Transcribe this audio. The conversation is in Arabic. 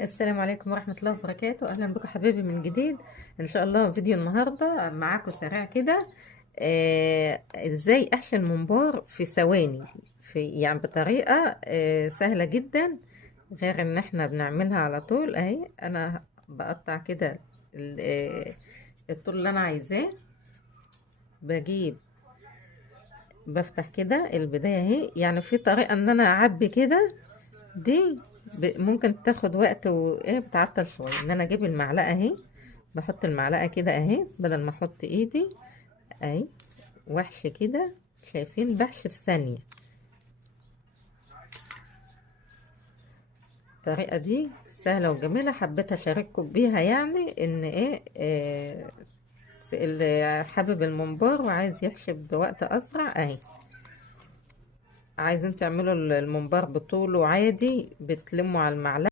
السلام عليكم ورحمة الله وبركاته. أهلا بكم حبايبي من جديد. إن شاء الله فيديو النهاردة معاكم سريع كده. إزاي أحشي الممبار في ثواني، يعني بطريقة سهلة جدا، غير إن إحنا بنعملها على طول. أهي أنا بقطع كده الطول اللي أنا عايزاه. بجيب بفتح كده البداية اهي، يعني في طريقة إن أنا أعبي كده. دي ممكن تاخد وقت وايه، بتعطل شويه. ان انا اجيب المعلقه اهي، بحط المعلقه كده اهي بدل ما احط ايدي اهي، واحشي كده. شايفين؟ بحشي في ثانيه. الطريقه دي سهله وجميله، حبيت اشارككم بيها. يعني ان ايه، اللي حابب الممبار وعايز يحشي بوقت اسرع اهي. عايزين تعملوا الممبار بطوله عادي، بتلموا على المعلقه